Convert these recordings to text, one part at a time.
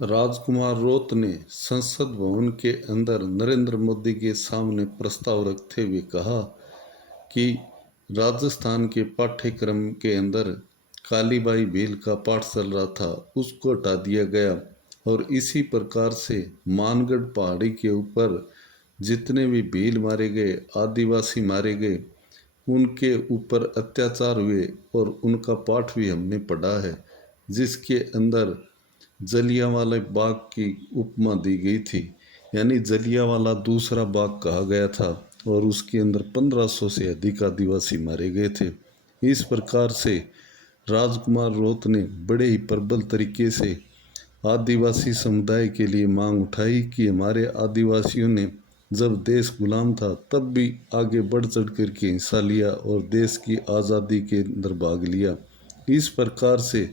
राजकुमार रोत ने संसद भवन के अंदर नरेंद्र मोदी के सामने प्रस्ताव रखते हुए कहा कि राजस्थान के पाठ्यक्रम के अंदर कालीबाई भील का पाठ चल रहा था, उसको हटा दिया गया और इसी प्रकार से मानगढ़ पहाड़ी के ऊपर जितने भी भील मारे गए, आदिवासी मारे गए, उनके ऊपर अत्याचार हुए और उनका पाठ भी हमने पढ़ा है, जिसके अंदर जलियांवाला बाग की उपमा दी गई थी। यानी जलियांवाला दूसरा बाग कहा गया था और उसके अंदर 1500 से अधिक आदिवासी मारे गए थे। इस प्रकार से राजकुमार रोत ने बड़े ही प्रबल तरीके से आदिवासी समुदाय के लिए मांग उठाई कि हमारे आदिवासियों ने जब देश गुलाम था तब भी आगे बढ़ चढ़ कर के हिस्सा लिया और देश की आज़ादी के अंदर भाग लिया। इस प्रकार से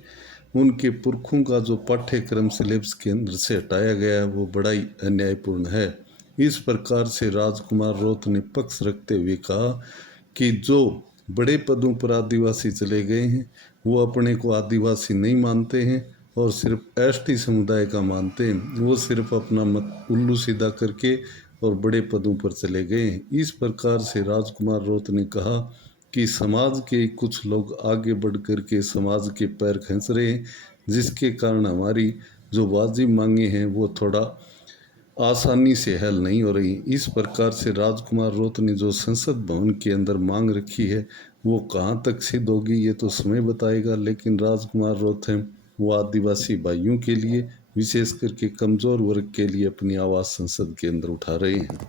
उनके पुरखों का जो पाठ्यक्रम सिलेबस के अंदर से हटाया गया है वो बड़ा ही अन्यायपूर्ण है। इस प्रकार से राजकुमार रोत ने पक्ष रखते हुए कहा कि जो बड़े पदों पर आदिवासी चले गए हैं वो अपने को आदिवासी नहीं मानते हैं और सिर्फ एसटी समुदाय का मानते हैं। वो सिर्फ अपना मत उल्लू सीधा करके और बड़े पदों पर चले गए हैं। इस प्रकार से राजकुमार रोत ने कहा कि समाज के कुछ लोग आगे बढ़ कर के समाज के पैर खींच रहे हैं, जिसके कारण हमारी जो वाजिब मांगे हैं वो थोड़ा आसानी से हल नहीं हो रही। इस प्रकार से राजकुमार रोत ने जो संसद भवन के अंदर मांग रखी है वो कहाँ तक सिद्ध होगी ये तो समय बताएगा, लेकिन राजकुमार रोत हैं वो आदिवासी भाइयों के लिए, विशेष करके कमज़ोर वर्ग के लिए अपनी आवाज़ संसद के अंदर उठा रहे हैं।